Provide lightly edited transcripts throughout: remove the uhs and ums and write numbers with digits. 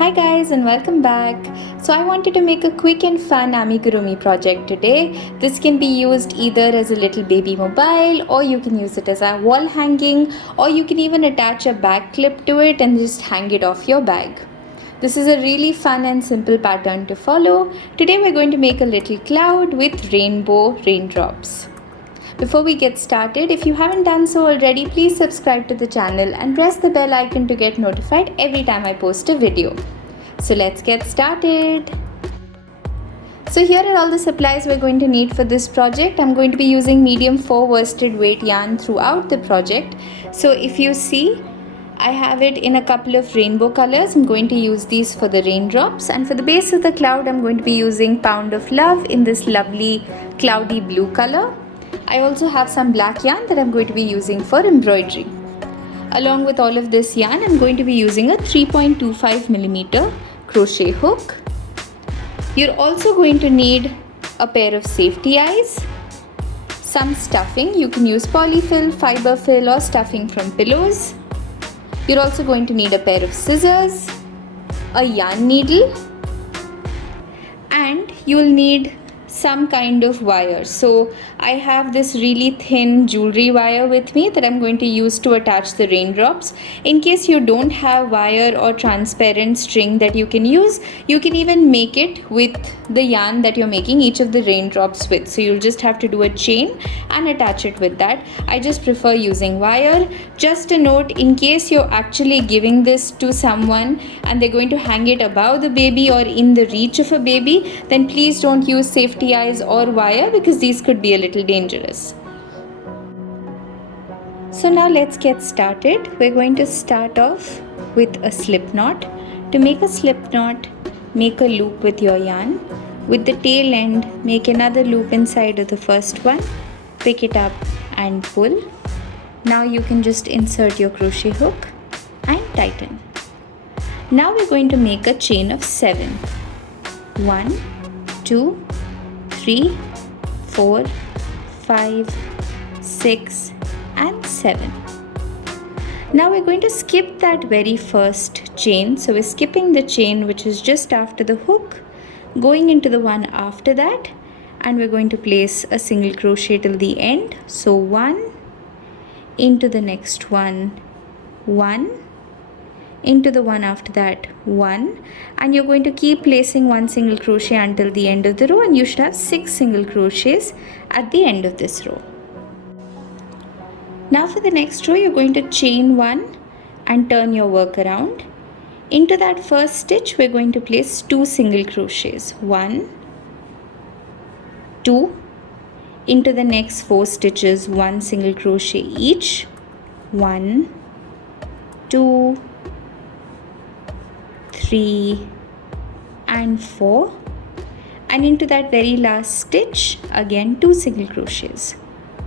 Hi guys and welcome back. So I wanted to make a quick and fun amigurumi project today. This can be used either as a little baby mobile, or you can use it as a wall hanging, or you can even attach a bag clip to it and just hang it off your bag. This is a really fun and simple pattern to follow. Today we're going to make a little cloud with rainbow raindrops. Before we get started, if you haven't done so already, please subscribe to the channel and press the bell icon to get notified every time I post a video. So let's get started. So here are all the supplies we're going to need for this project. I'm going to be using medium 4 worsted weight yarn throughout the project. So if you see, I have it in a couple of rainbow colors. I'm going to use these for the raindrops, and for the base of the cloud I'm going to be using Pound of Love in this lovely cloudy blue color. I also have some black yarn that I'm going to be using for embroidery. Along with all of this yarn, I'm going to be using a 3.25mm crochet hook. You're also going to need a pair of safety eyes, some stuffing. You can use polyfill, fiber fill, or stuffing from pillows. You're also going to need a pair of scissors, a yarn needle, and you'll need some kind of wire. So I have this really thin jewelry wire with me that I'm going to use to attach the raindrops. In case you don't have wire or transparent string that you can use, you can even make it with the yarn that you're making each of the raindrops with. So you'll just have to do a chain and attach it with that. I just prefer using wire. Just a note, in case you're actually giving this to someone and they're going to hang it above the baby or in the reach of a baby, then please don't use safety eyes or wire, because these could be a little dangerous. So now let's get started. We're going to start off with a slip knot. To make a slip knot, make a loop with your yarn. With the tail end, make another loop inside of the first one, pick it up and pull. Now you can just insert your crochet hook and tighten. Now we're going to make a chain of 7. 1, 2, 3, 4, 5, 6 and 7. Now we're going to skip that very first chain. So we're skipping the chain which is just after the hook, going into the one after that, and we're going to place a single crochet till the end. So 1, into the next one, 1, into the one after that, 1, and you're going to keep placing one single crochet until the end of the row, and you should have 6 single crochets at the end of this row. Now for the next row, you're going to chain 1 and turn your work around. Into that first stitch, we're going to place 2 single crochets, 1, 2, into the next 4 stitches, 1 single crochet each, 1, 2, 3 and 4, and into that very last stitch again 2 single crochets,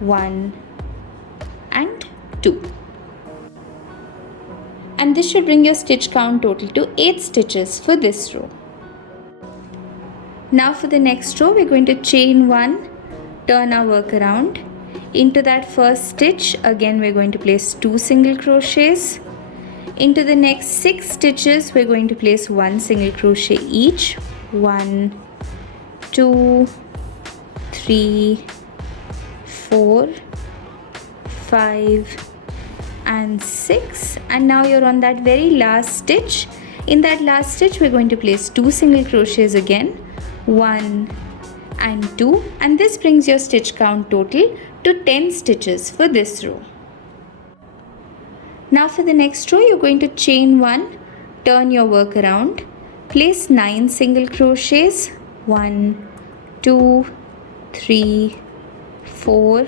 1 and 2, and this should bring your stitch count total to 8 stitches for this row. Now for the next row, we're going to chain 1, turn our work around. Into that first stitch again we're going to place 2 single crochets. Into the next 6 stitches we're going to place 1 single crochet each, 1, 2, 3, 4, 5 and 6, and now you're on that very last stitch. In that last stitch we're going to place 2 single crochets again, 1 and 2, and this brings your stitch count total to 10 stitches for this row. Now for the next row, you're going to chain 1, turn your work around, place 9 single crochets, 1, 2, 3, 4,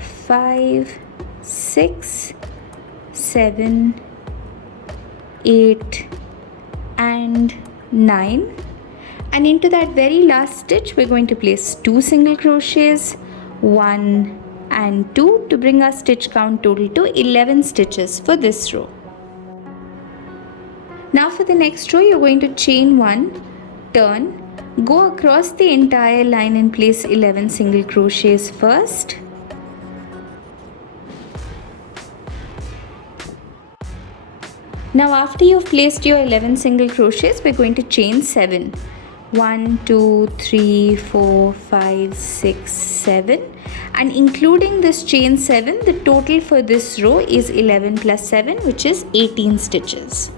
5, 6, 7, 8 and 9, and into that very last stitch we're going to place 2 single crochets, 1 and 2, to bring our stitch count total to 11 stitches for this row. Now for the next row, you're going to chain 1, turn, go across the entire line and place 11 single crochets first. Now after you've placed your 11 single crochets, we're going to chain 7. 1, 2, 3, 4, 5, 6, 7, and including this chain 7, the total for this row is 11 plus 7, which is 18 stitches.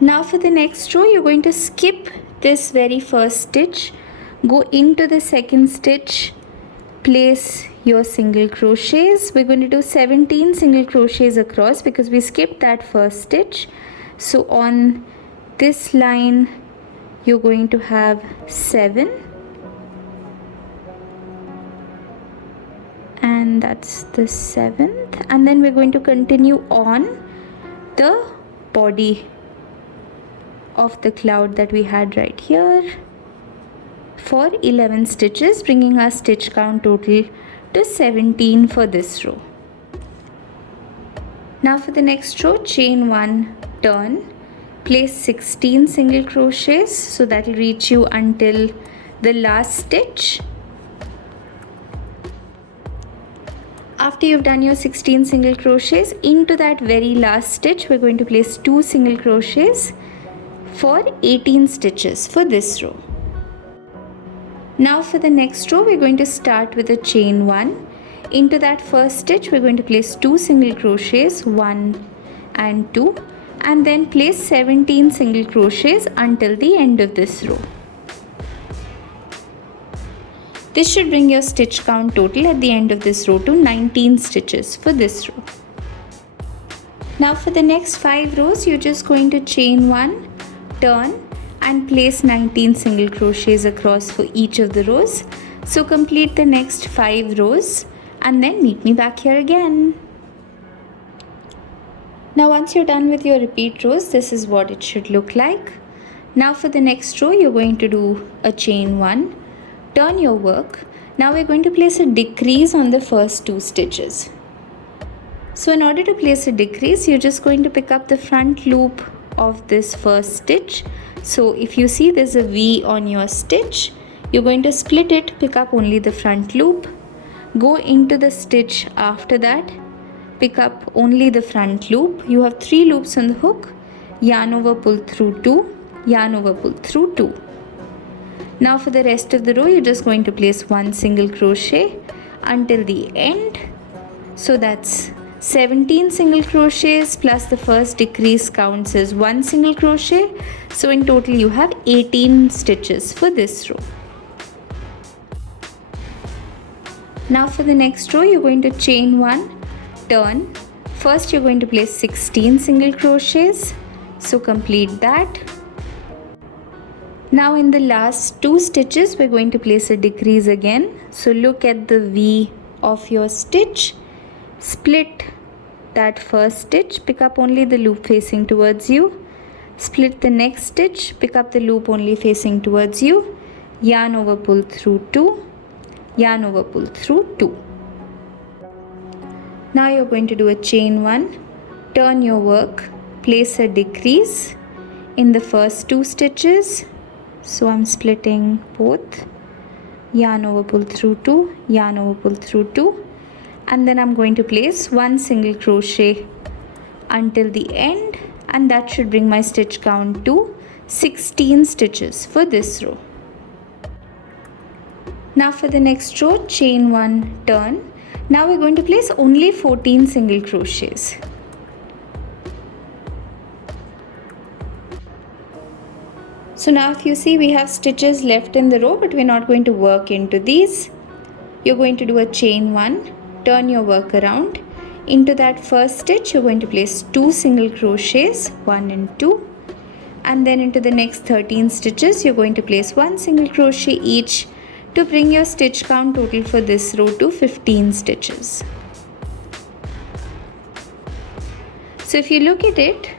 Now for the next row, you're going to skip this very first stitch, go into the second stitch, place your single crochets. We're going to do 17 single crochets across because we skipped that first stitch. So on this line you're going to have 7, and that's the 7th, and then we're going to continue on the body of the cloud that we had right here for 11 stitches, bringing our stitch count total to 17 for this row. Now for the next row, chain 1, turn, place 16 single crochets, so that will reach you until the last stitch. After you've done your 16 single crochets, into that very last stitch we're going to place 2 single crochets for 18 stitches for this row. Now for the next row, we're going to start with a chain 1. Into that first stitch we're going to place 2 single crochets, 1 and 2, and then place 17 single crochets until the end of this row. This should bring your stitch count total at the end of this row to 19 stitches for this row. Now for the next 5 rows, you're just going to chain 1, turn, and place 19 single crochets across for each of the rows. So complete the next 5 rows and then meet me back here again. Now once you're done with your repeat rows, this is what it should look like. Now for the next row, you're going to do a chain 1, turn your work. Now we're going to place a decrease on the first 2 stitches. So in order to place a decrease, you're just going to pick up the front loop of this first stitch. So if you see there's a V on your stitch, you're going to split it, pick up only the front loop, go into the stitch after that, pick up only the front loop. You have 3 loops on the hook, yarn over, pull through 2, yarn over, pull through 2. Now for the rest of the row, you're just going to place 1 single crochet until the end. So that's 17 single crochets plus the first decrease counts as 1 single crochet. So in total you have 18 stitches for this row. Now for the next row, you're going to chain 1, turn. First you're going to place 16 single crochets. So complete that. Now in the last 2 stitches we're going to place a decrease again. So look at the V of your stitch, split that first stitch, pick up only the loop facing towards you, split the next stitch, pick up the loop only facing towards you, yarn over, pull through 2, yarn over, pull through 2. Now you're going to do a chain 1, turn your work, place a decrease in the first 2 stitches. So I'm splitting both, yarn over, pull through 2, yarn over, pull through 2, and then I'm going to place 1 single crochet until the end, and that should bring my stitch count to 16 stitches for this row. Now for the next row, chain 1, turn. Now we're going to place only 14 single crochets. So now if you see, we have stitches left in the row, but we're not going to work into these. You're going to do a chain 1, turn your work around. Into that first stitch you're going to place 2 single crochets, 1 and 2, and then into the next 13 stitches you're going to place 1 single crochet each to bring your stitch count total for this row to 15 stitches. So if you look at it,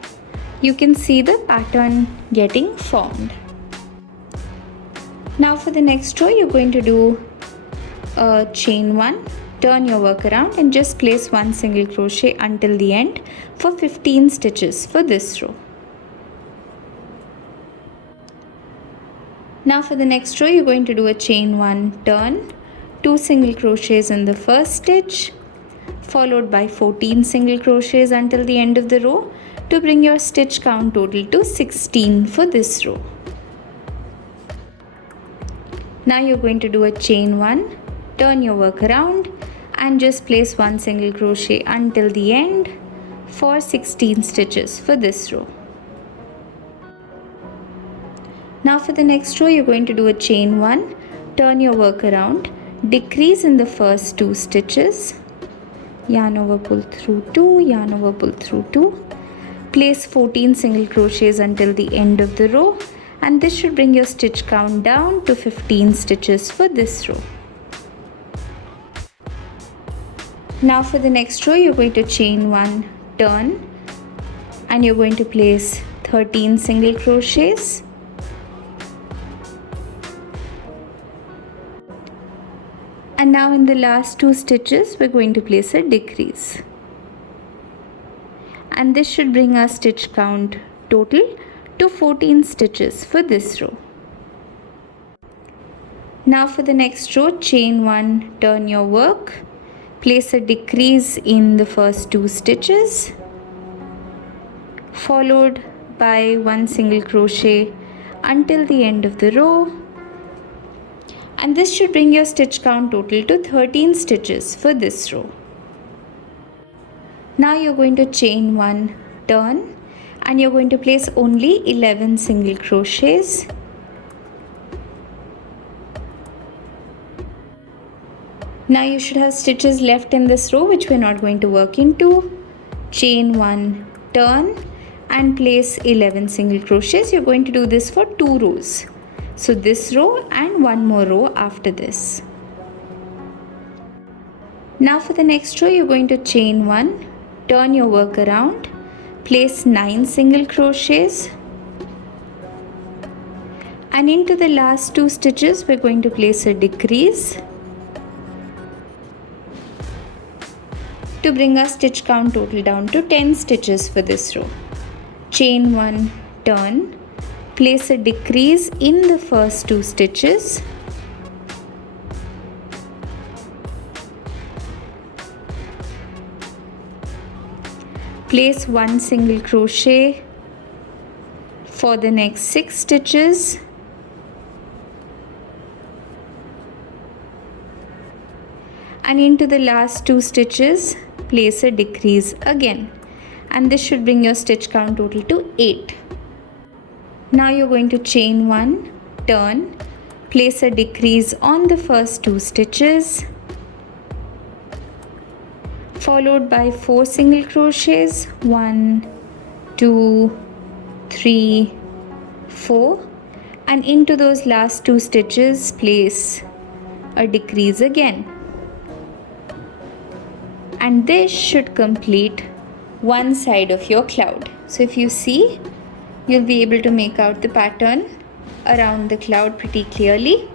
you can see the pattern getting formed. Now for the next row, you're going to do a chain 1, turn your work around, and just place 1 single crochet until the end for 15 stitches for this row. Now for the next row, you're going to do a chain 1, turn, 2 single crochets in the first stitch, followed by 14 single crochets until the end of the row to bring your stitch count total to 16 for this row. Now you're going to do a chain 1, turn your work around and just place 1 single crochet until the end for 16 stitches for this row. Now for the next row, you're going to do a chain 1, turn your work around, decrease in the first 2 stitches, yarn over, pull through 2, yarn over, pull through 2, place 14 single crochets until the end of the row, and this should bring your stitch count down to 15 stitches for this row. Now for the next row, you're going to chain 1, turn, and you're going to place 13 single crochets. And now in the last 2 stitches, we're going to place a decrease. And this should bring our stitch count total to 14 stitches for this row. Now for the next row, chain 1, turn your work, place a decrease in the first 2 stitches, followed by 1 single crochet until the end of the row, and this should bring your stitch count total to 13 stitches for this row. Now you're going to chain 1, turn, and you're going to place only 11 single crochets. Now you should have stitches left in this row which we're not going to work into. Chain 1, turn, and place 11 single crochets. You're going to do this for 2 rows. So this row and 1 more row after this. Now for the next row, you're going to chain 1, turn your work around, place 9 single crochets, and into the last 2 stitches we're going to place a decrease to bring our stitch count total down to 10 stitches for this row. Chain 1, turn, place a decrease in the first 2 stitches, place 1 single crochet for the next 6 stitches, and into the last 2 stitches place a decrease again, and this should bring your stitch count total to 8. Now you're going to chain 1, turn, place a decrease on the first 2 stitches, followed by 4 single crochets, 1, 2, 3, 4, and into those last 2 stitches place a decrease again. And this should complete one side of your cloud. So if you see, you'll be able to make out the pattern around the cloud pretty clearly.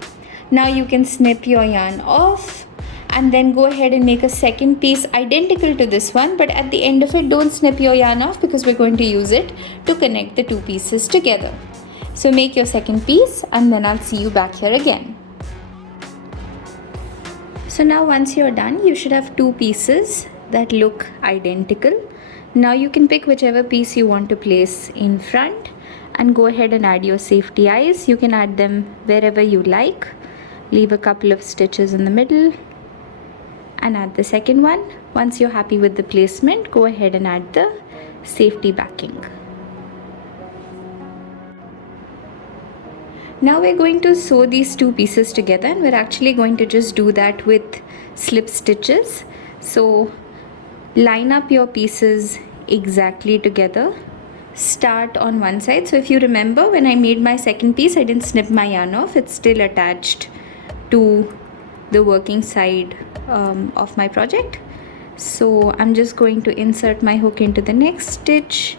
Now you can snip your yarn off and then go ahead and make a second piece identical to this one, but at the end of it don't snip your yarn off because we're going to use it to connect the 2 pieces together. So make your second piece and then I'll see you back here again. So now once you're done, you should have 2 pieces that look identical. Now you can pick whichever piece you want to place in front and go ahead and add your safety eyes. You can add them wherever you like. Leave a couple of stitches in the middle and add the second one. Once you're happy with the placement, go ahead and add the safety backing. Now we're going to sew these 2 pieces together, and we're actually going to just do that with slip stitches. So line up your pieces exactly together. Start on one side. So if you remember, when I made my second piece, I didn't snip my yarn off. It's still attached to the working side of my project. So I'm just going to insert my hook into the next stitch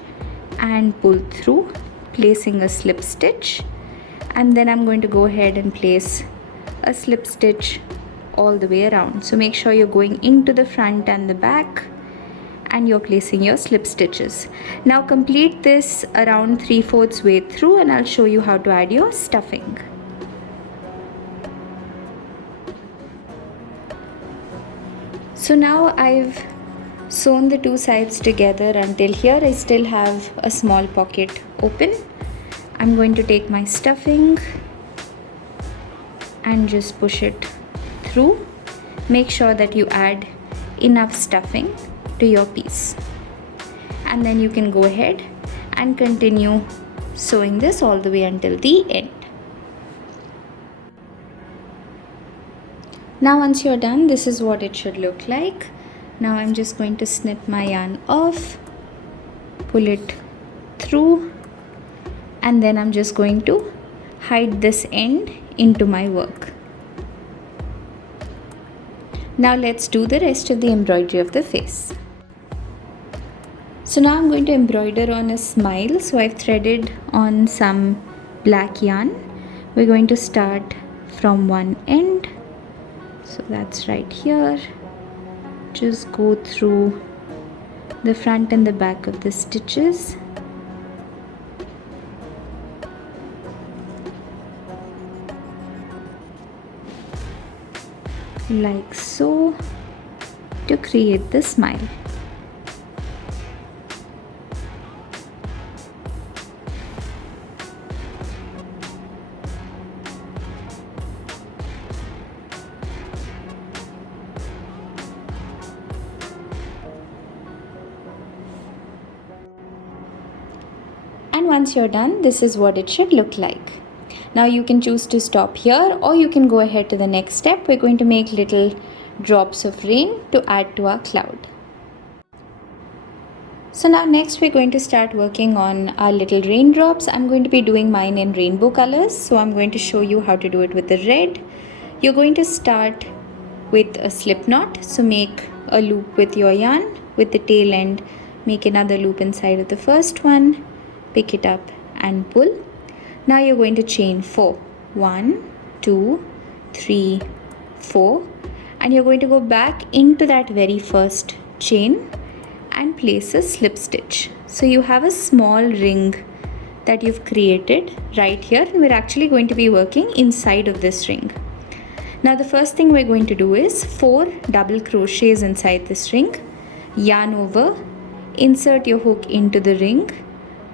and pull through, placing a slip stitch, and then I'm going to go ahead and place a slip stitch all the way around. So make sure you're going into the front and the back and you're placing your slip stitches. Now complete this around 3/4 way through and I'll show you how to add your stuffing. So now I've sewn the two sides together until here I still have a small pocket open. I'm going to take my stuffing and just push it through. Make sure that you add enough stuffing to your piece, and then you can go ahead and continue sewing this all the way until the end. Now once you're done, this is what it should look like. Now I'm just going to snip my yarn off, pull it through, and then I'm just going to hide this end into my work. Now let's do the rest of the embroidery of the face. So now I'm going to embroider on a smile. So I've threaded on some black yarn. We're going to start from one end. So that's right here. Just go through the front and the back of the stitches. Like so, to create the smile. And once you're done, this is what it should look like. Now you can choose to stop here, or you can go ahead to the next step. We're going to make little drops of rain to add to our cloud. So now next we're going to start working on our little raindrops. I'm going to be doing mine in rainbow colors. So I'm going to show you how to do it with the red. You're going to start with a slip knot. So make a loop with your yarn. With the tail end, make another loop inside of the first one. Pick it up and pull. Now you're going to chain 4. 1, 2, 3, 4. And you're going to go back into that very first chain and place a slip stitch. So you have a small ring that you've created right here, and we're actually going to be working inside of this ring. Now the first thing we're going to do is 4 double crochets inside this ring. Yarn over, insert your hook into the ring,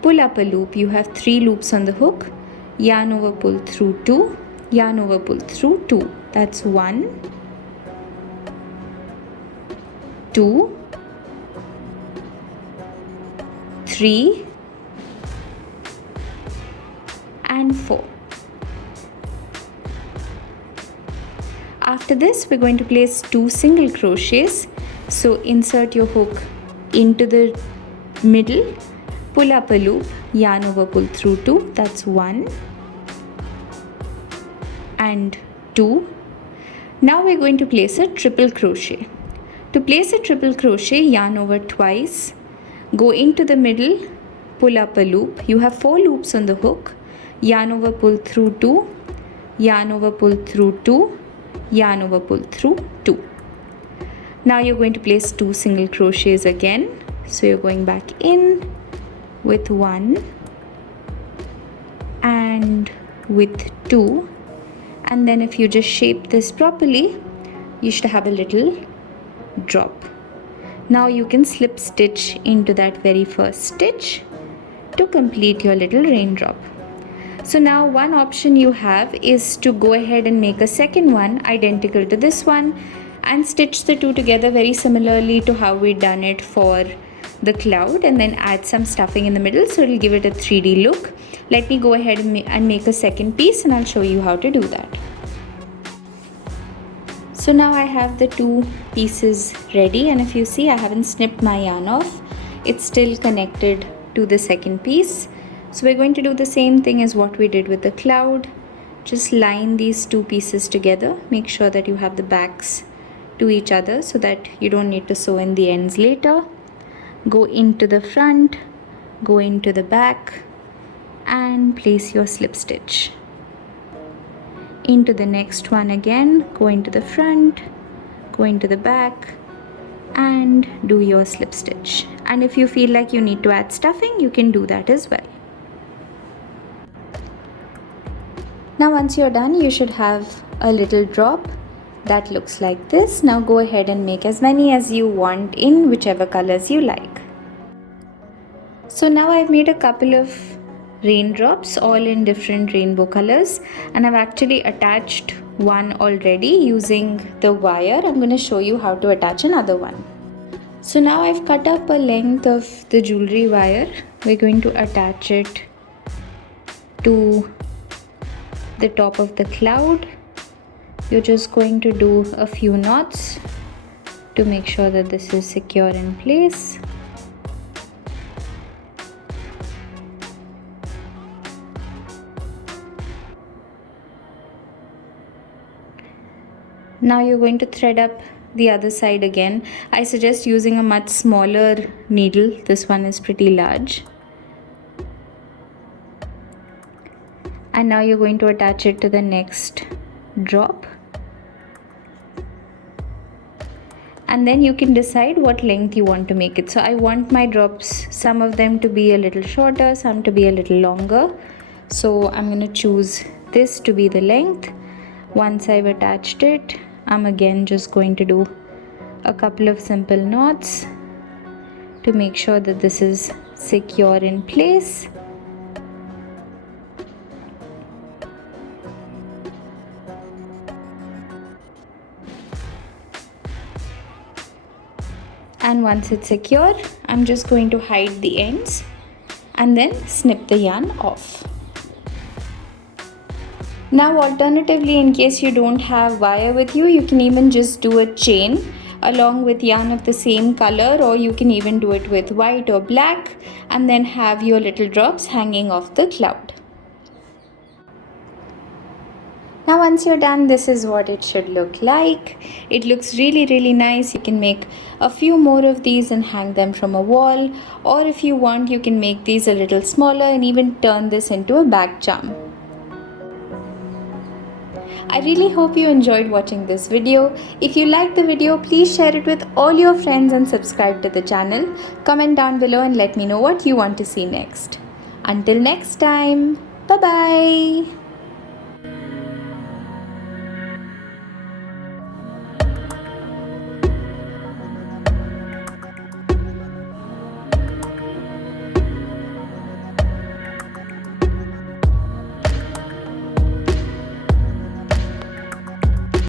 pull up a loop. You have 3 loops on the hook. Yarn over, pull through 2, yarn over, pull through 2. That's 1, 2, 3 and 4. After this, we're going to place 2 single crochets. So insert your hook into the middle, pull up a loop, yarn over, pull through 2. That's 1 and 2. Now we're going to place a triple crochet. To place a triple crochet, yarn over twice, go into the middle, pull up a loop. You have 4 loops on the hook. Yarn over, pull through 2, yarn over, pull through 2, yarn over, pull through 2. Now you're going to place 2 single crochets again. So you're going back in with 1 and with 2, and then if you just shape this properly, you should have a little drop. Now you can slip stitch into that very first stitch to complete your little raindrop. So now one option you have is to go ahead and make a second one identical to this one and stitch the two together very similarly to how we done it for the cloud, and then add some stuffing in the middle so it'll give it a 3D look. Let me go ahead and make a second piece, and I'll show you how to do that. So now I have the 2 pieces ready, and if you see, I haven't snipped my yarn off. It's still connected to the second piece. So we're going to do the same thing as what we did with the cloud. Just line these 2 pieces together. Make sure that you have the backs to each other so that you don't need to sew in the ends later. Go into the front, go into the back, and place your slip stitch. Into the next one again, go into the front, go into the back, and do your slip stitch. And if you feel like you need to add stuffing, you can do that as well. Now once you're done, you should have a little drop That looks like this. Now go ahead and make as many as you want in whichever colors you like. So now I've made a couple of raindrops all in different rainbow colors, and I've actually attached one already using the wire. I'm going to show you how to attach another one. So now I've cut up a length of the jewelry wire. We're going to attach it to the top of the cloud. You're just going to do a few knots to make sure that this is secure in place. Now you're going to thread up the other side again. I suggest using a much smaller needle. This one is pretty large. And now you're going to attach it to the next drop. And then you can decide what length you want to make it. So I want my drops, some of them to be a little shorter, some to be a little longer. So I'm going to choose this to be the length. Once I've attached it, I'm again just going to do a couple of simple knots to make sure that this is secure in place. And once it's secure, I'm just going to hide the ends and then snip the yarn off. Now alternatively, in case you don't have wire with you, you can even just do a chain along with yarn of the same color, or you can even do it with white or black and then have your little drops hanging off the cloud. Now once you're done, this is what it should look like. It looks really nice. You can make a few more of these and hang them from a wall, or if you want, you can make these a little smaller and even turn this into a bag charm. I really hope you enjoyed watching this video. If you liked the video, please share it with all your friends and subscribe to the channel. Comment down below and let me know what you want to see next. Until next time, bye bye.